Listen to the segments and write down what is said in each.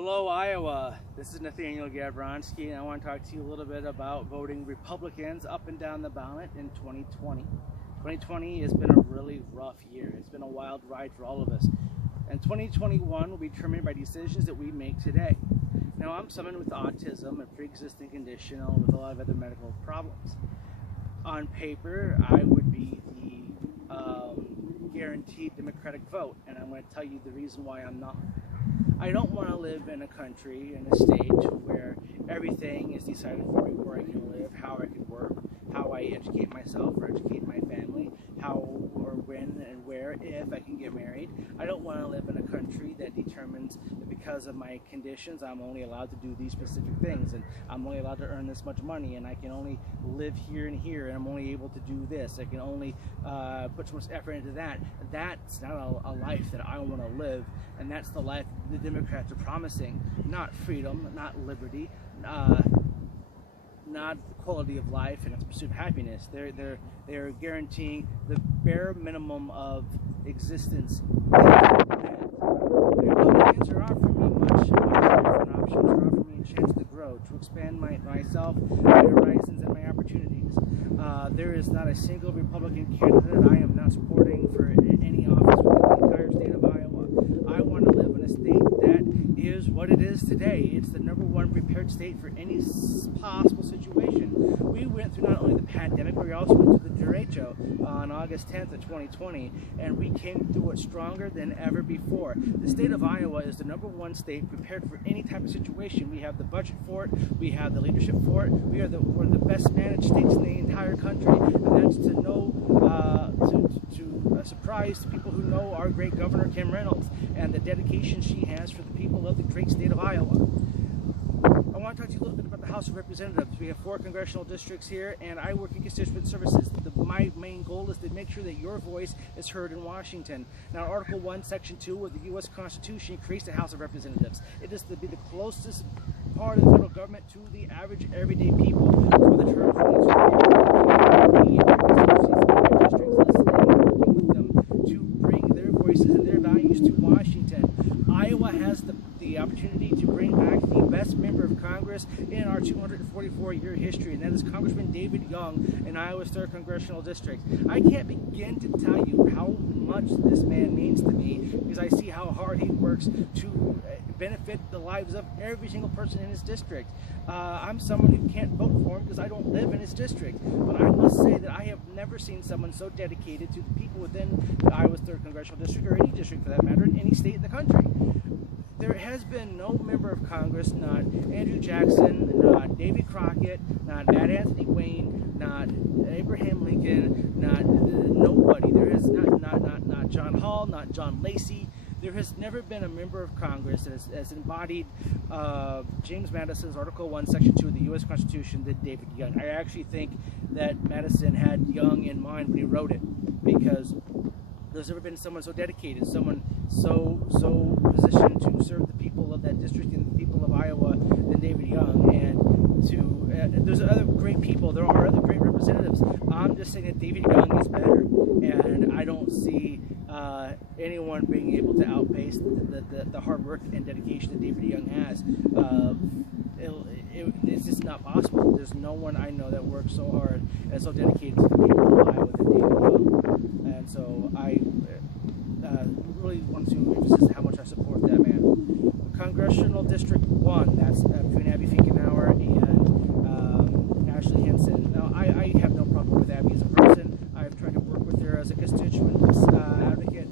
Hello, Iowa. This is Nathaniel Gavronsky, and I want to talk to you a little bit about voting Republicans up and down the ballot in 2020. 2020 has been a really rough year. It's been a wild ride for all of us. And 2021 will be determined by decisions that we make today. Now, I'm someone with autism, a pre-existing condition, along with a lot of other medical problems. On paper, I would be the guaranteed Democratic vote, and I'm going to tell you the reason why I'm not. I don't want to live in a country, in a state, where everything is decided for me, where I can live, how I can work, how I educate myself or educate my family, how or when and where, if I can get married. I don't want to live in a country that determines that because of my conditions, I'm only allowed to do these specific things, and I'm only allowed to earn this much money, and I can only live here and here, and I'm only able to do this. I can only put so much effort into that. That's not a life that I want to live, and that's the life the Democrats are promising. Not freedom, not liberty, not quality of life and its pursuit of happiness. They're guaranteeing the bare minimum of existence. The Republicans are offering me much different options. They're offering me a chance to grow, to expand myself, my horizons, and my opportunities. There is not a single Republican candidate I am not supporting for any office within the entire state of Iowa. I want to live in a state that is what it is today. It's the #1 prepared state for any possible situation. We went through not only the pandemic, but we also went through the derecho on August 10th of 2020, and we came through it stronger than ever before. The state of Iowa is the #1 state prepared for any type of situation. We have the budget for it, we have the leadership for it, we are one of the best managed states in the entire country, and that's to know, to surprise people who know our great Governor Kim Reynolds and the dedication she has for the people of the great state of Iowa. I want to talk to you a little bit about the House of Representatives. We have 4 congressional districts here, and I work in constituent services. My main goal is to make sure that your voice is heard in Washington. Now, Article 1, Section 2 of the U.S. Constitution creates the House of Representatives. It is to be the closest part of the federal government to the average, everyday people for the term to bring their voices and their values to Washington. Iowa has the opportunity to bring back the best member of Congress in our 244-year history, and that is Congressman David Young in Iowa's 3rd Congressional District. I can't begin to tell you how much this man means to me, because I see how hard he works to benefit the lives of every single person in his district. I'm someone who can't vote for him because I don't live in his district, but I must say that I have never seen someone so dedicated to the people within Iowa's 3rd Congressional District, or any district for that matter, in any state in the country. There has been no member of Congress, not Andrew Jackson, not David Crockett, not Matt Anthony Wayne, not Abraham Lincoln, not nobody. There is not John Hall, not John Lacey. There has never been a member of Congress that has embodied James Madison's Article 1, Section 2 of the U.S. Constitution than David Young. I actually think that Madison had Young in mind when he wrote it, because there's never been someone so dedicated, someone so positioned to serve the people of that district and the people of Iowa than David Young. And there's other great people, there are other great representatives. I'm just saying that David Young is better, and I don't see anyone being able to outpace the hard work and dedication that David Young has. It's just not possible. There's no one I know that works so hard and so dedicated to the people of Iowa than David Young. And so I really want to emphasize how much I support that man. Congressional District 1, that's between Abby Finkenauer and Ashley Hinson. Now, I have no problem with Abby as a person. I've tried to work with her as a constituent advocate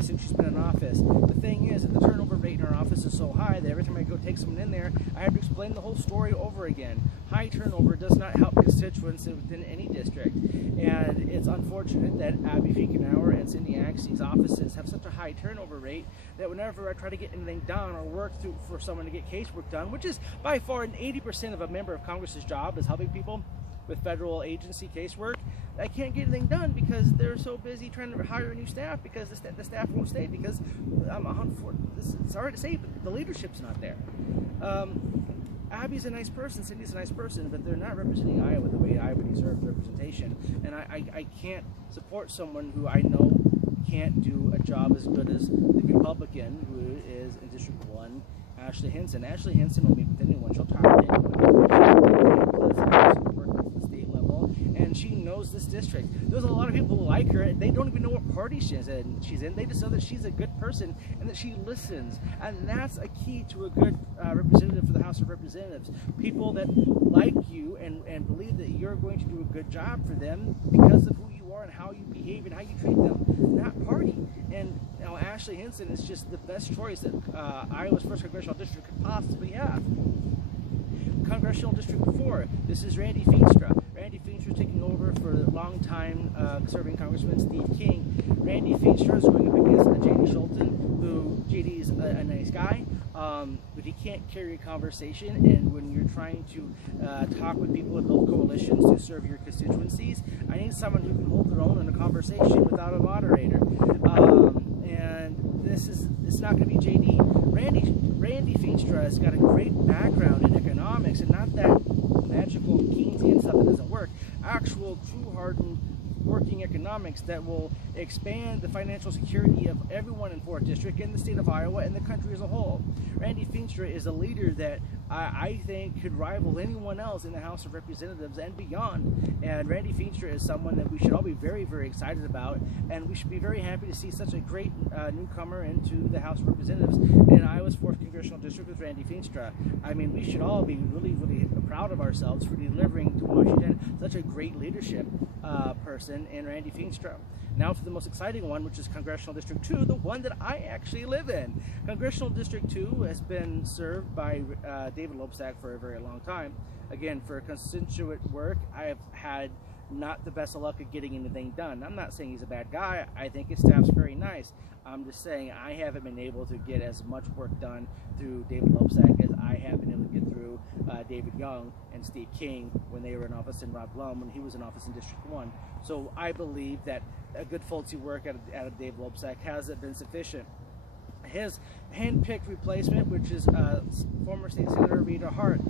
since she's been in office. The thing is that the turnover rate in our office is so high that every time I go take someone in there, I have to explain the whole story over again. High turnover does not help constituents within any district, and it's unfortunate that Abby Finkenauer and Cindy Axie's offices have such a high turnover rate that whenever I try to get anything done or work for someone to get casework done, which is by far an 80% of a member of Congress's job is helping people with federal agency casework, I can't get anything done because they're so busy trying to hire new staff, because the staff won't stay, because sorry to say, but the leadership's not there. Abby's a nice person, Cindy's a nice person, but they're not representing Iowa the way Iowa deserves representation. And I can't support someone who I know can't do a job as good as the Republican who is in District 1 Ashley Hinson. Ashley Hinson will meet with anyone. She'll talk to anyone. She's a very pleasant person to work with at the state level, and she knows this district. There's a lot of people who like her. They don't even know what party she's in. They just know that she's a good person and that she listens. And that's a key to a good representative for the House of Representatives. People that like you and believe that you're going to do a good job for them because of who you are and how you behave and how you treat them, not party. And Ashley Hinson is just the best choice that Iowa's 1st Congressional District could possibly have. Congressional District 4, this is Randy Feenstra. Randy Feenstra is taking over for the long-time serving Congressman Steve King. Randy Feenstra is going up against J.D. Scholten, who J.D. is a nice guy, but he can't carry a conversation, and when you're trying to talk with people and build coalitions to serve your constituencies, I need someone who can hold their own in a conversation without a moderator. And it's not going to be J.D. Randy Feenstra has got a great background in economics, and not that magical Keynesian stuff that doesn't work. Actual, true, hardened, working economics that will expand the financial security of everyone in 4th District, in the state of Iowa, and the country as a whole. Randy Feenstra is a leader that I think could rival anyone else in the House of Representatives and beyond. And Randy Feenstra is someone that we should all be very, very excited about, and we should be very happy to see such a great newcomer into the House of Representatives in Iowa's 4th Congressional District with Randy Feenstra. I mean, we should all be really, really proud of ourselves for delivering to Washington such a great leadership person in Randy Feenstra. Now for the most exciting one, which is Congressional District 2, the one that I actually live in. Congressional District 2 has been served by David Loebsack for a very long time. Again, for constituent work, I have had not the best of luck at getting anything done. I'm not saying he's a bad guy. I think his staff's very nice. I'm just saying I haven't been able to get as much work done through David Loebsack as I have been able to get through David Young and Steve King when they were in office, and Rob Blum when he was in office in District 1. So I believe that a good folksy work out of Dave Loebsack hasn't been sufficient. His hand-picked replacement, which is former State Senator Rita Hart.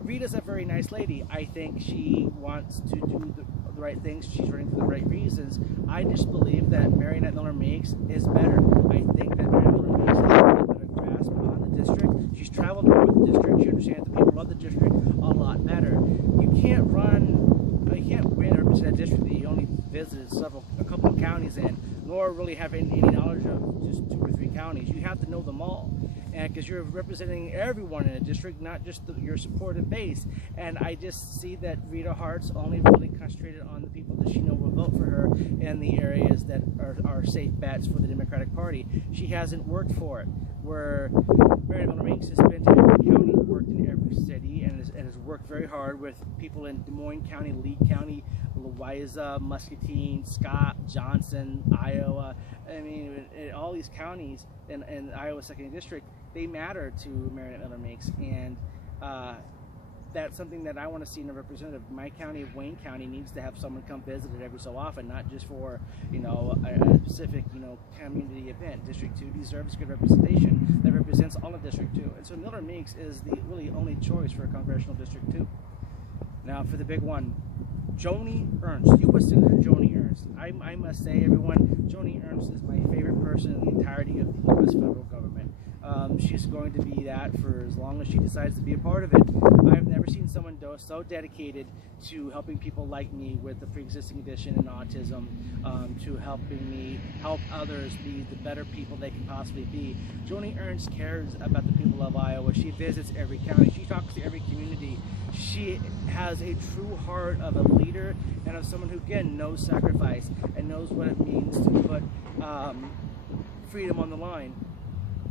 Rita's a very nice lady. I think she wants to do the right things. She's running for the right reasons. I just believe that Mariannette Miller Meeks is better. I think that Mariannette Miller Meeks has a better grasp on the district. She's traveled more with the district. She understands the people of the district a lot better. You can't win or represent a district that you only visited a couple of counties in, nor really have any knowledge of just 2 or 3 counties. You have to know them all. And because you're representing everyone in a district, not just your supportive base. And I just see that Rita Hart's only really concentrated on the people that she knows will vote for her in the areas that are safe bets for the Democratic Party. She hasn't worked for it, where Mariannette Miller Meeks has been to every county, worked in every city, and has worked very hard with people in Des Moines County, Lee County, Louisa, Muscatine, Scott, Johnson, Iowa. I mean, in all these counties in Iowa 2nd District, they matter to Mariannette Miller Meeks, and that's something that I want to see in a representative. My county of Wayne County needs to have someone come visit it every so often, not just for a specific community event. District 2 deserves good representation that represents all of District 2, and so Miller Meeks is the really only choice for Congressional District 2. Now for the big one, Joni Ernst, U.S. Senator Joni Ernst. I must say, everyone, Joni Ernst is my favorite person in the entirety of the U.S. federal government. She's going to be that for as long as she decides to be a part of it. I've never seen someone so dedicated to helping people like me with the pre-existing condition and autism, to helping me help others be the better people they can possibly be. Joni Ernst cares about the people of Iowa. She visits every county. She talks to every community. She has a true heart of a leader and of someone who, again, knows sacrifice and knows what it means to put freedom on the line.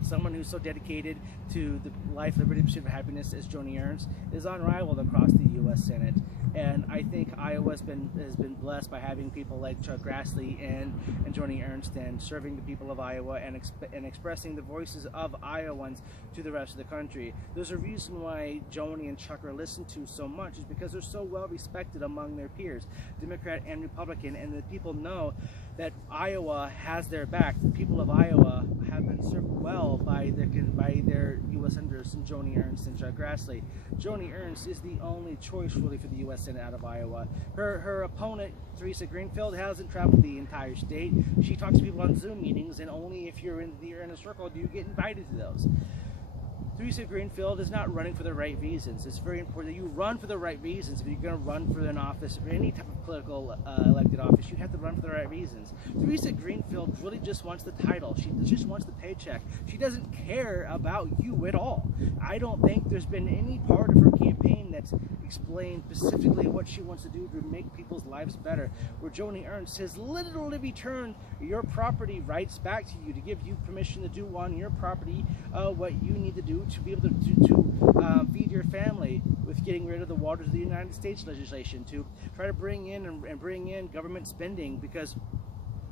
Someone who's so dedicated to the life, liberty, pursuit of happiness as Joni Ernst is unrivaled across the U.S. Senate. And I think Iowa has been blessed by having people like Chuck Grassley and Joni Ernst, and serving the people of Iowa and expressing the voices of Iowans to the rest of the country. There's a reason why Joni and Chuck are listened to so much, is because they're so well respected among their peers, Democrat and Republican, and the people know that Iowa has their back. The people of Iowa have been served well by their U.S. Senators, and Joni Ernst and Chuck Grassley. Joni Ernst is the only choice really for the U.S. Senate out of Iowa. Her opponent, Theresa Greenfield, hasn't traveled the entire state. She talks to people on Zoom meetings, and only if you're in a circle do you get invited to those. Theresa Greenfield is not running for the right reasons. It's very important that you run for the right reasons. If you're going to run for an office, or any type of political elected office, you have to run for the right reasons. Theresa Greenfield really just wants the title. She just wants the paycheck. She doesn't care about you at all. I don't think there's been any part of her campaign that's explained specifically what she wants to do to make people's lives better. Where Joni Ernst has literally returned your property rights back to you, to give you permission to do on your property what you need to do to be able to feed your family, with getting rid of the Waters of the United States legislation, to try to bring in and bring in government spending, because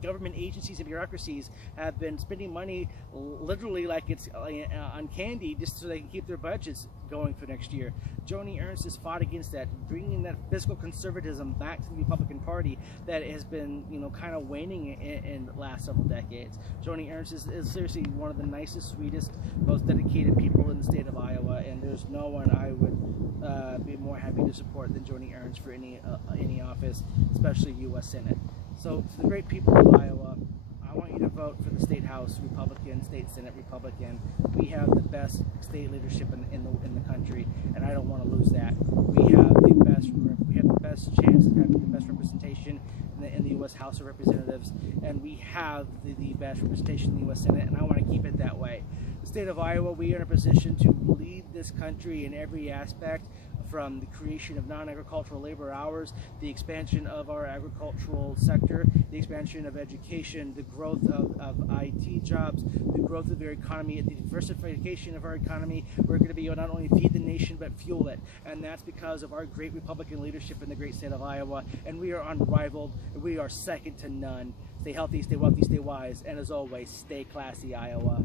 government agencies and bureaucracies have been spending money literally like it's on candy, just so they can keep their budgets going for next year. Joni Ernst has fought against that, bringing that fiscal conservatism back to the Republican Party that has been, kind of waning in the last several decades. Joni Ernst is seriously one of the nicest, sweetest, most dedicated people in the state of Iowa, and there's no one I would be more happy to support than Joni Ernst for any office, especially U.S. Senate. So, to the great people of Iowa, I want you to vote for the State House Republican, State Senate Republican. We have the best state leadership in the country, and I don't want to lose that. We have the best chance of having the best representation in the U.S. House of Representatives, and we have the best representation in the U.S. Senate, and I want to keep it that way. The state of Iowa, we are in a position to lead this country in every aspect, from the creation of non-agricultural labor hours, the expansion of our agricultural sector, the expansion of education, the growth of IT jobs, the growth of our economy, the diversification of our economy. We're going to be able to not only feed the nation, but fuel it. And that's because of our great Republican leadership in the great state of Iowa. And we are unrivaled. We are second to none. Stay healthy, stay wealthy, stay wise. And as always, stay classy, Iowa.